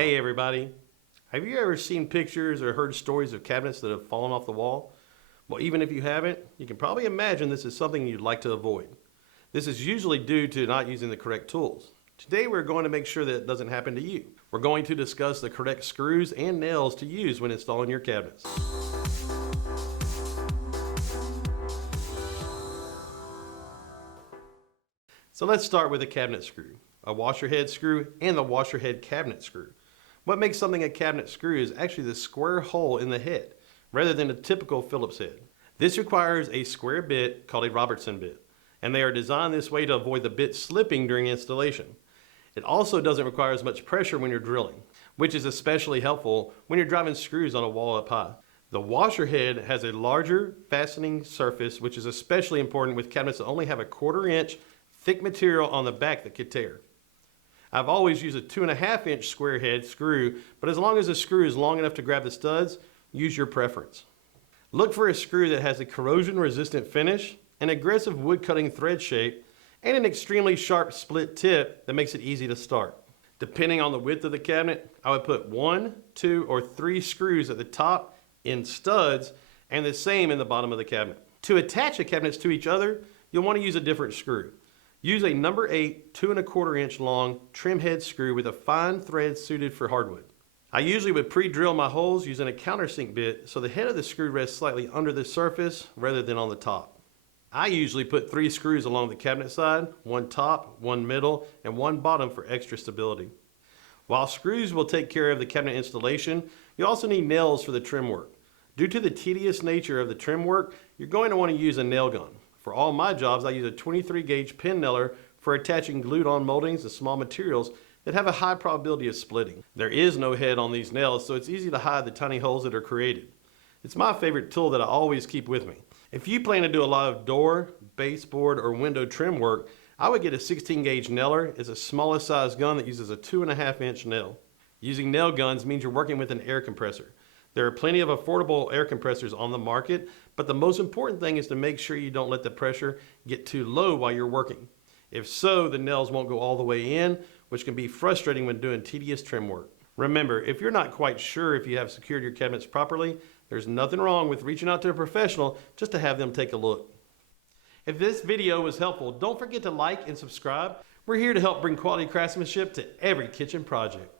Hey everybody, have you ever seen pictures or heard stories of cabinets that have fallen off the wall? Well, even if you haven't, you can probably imagine this is something you'd like to avoid. This is usually due to not using the correct tools. Today we're going to make sure that it doesn't happen to you. We're going to discuss the correct screws and nails to use when installing your cabinets. So let's start with a cabinet screw, a washer head screw, and the washer head cabinet screw. What makes something a cabinet screw is actually the square hole in the head, rather than a typical Phillips head. This requires a square bit called a Robertson bit, and they are designed this way to avoid the bit slipping during installation. It also doesn't require as much pressure when you're drilling, which is especially helpful when you're driving screws on a wall up high. The washer head has a larger fastening surface, which is especially important with cabinets that only have a 1/4 inch thick material on the back that could tear. I've always used a 2.5 inch square head screw, but as long as the screw is long enough to grab the studs, use your preference. Look for a screw that has a corrosion resistant finish, an aggressive wood cutting thread shape, and an extremely sharp split tip that makes it easy to start. Depending on the width of the cabinet, I would put 1, 2, or 3 screws at the top in studs and the same in the bottom of the cabinet. To attach the cabinets to each other, you'll want to use a different screw. Use a number 8, 2.25 inch long trim head screw with a fine thread suited for hardwood. I usually would pre-drill my holes using a countersink bit so the head of the screw rests slightly under the surface rather than on the top. I usually put 3 screws along the cabinet side, 1 top, 1 middle, and 1 bottom for extra stability. While screws will take care of the cabinet installation, you also need nails for the trim work. Due to the tedious nature of the trim work, you're going to want to use a nail gun. For all my jobs, I use a 23 gauge pin nailer for attaching glued on moldings and small materials that have a high probability of splitting. There is no head on these nails, so it's easy to hide the tiny holes that are created. It's my favorite tool that I always keep with me. If you plan to do a lot of door, baseboard, or window trim work, I would get a 16 gauge nailer. It's a smallest size gun that uses a 2.5 inch nail. Using nail guns means you're working with an air compressor. There are plenty of affordable air compressors on the market, but the most important thing is to make sure you don't let the pressure get too low while you're working. If so, the nails won't go all the way in, which can be frustrating when doing tedious trim work. Remember, if you're not quite sure if you have secured your cabinets properly, there's nothing wrong with reaching out to a professional just to have them take a look. If this video was helpful, don't forget to like and subscribe. We're here to help bring quality craftsmanship to every kitchen project.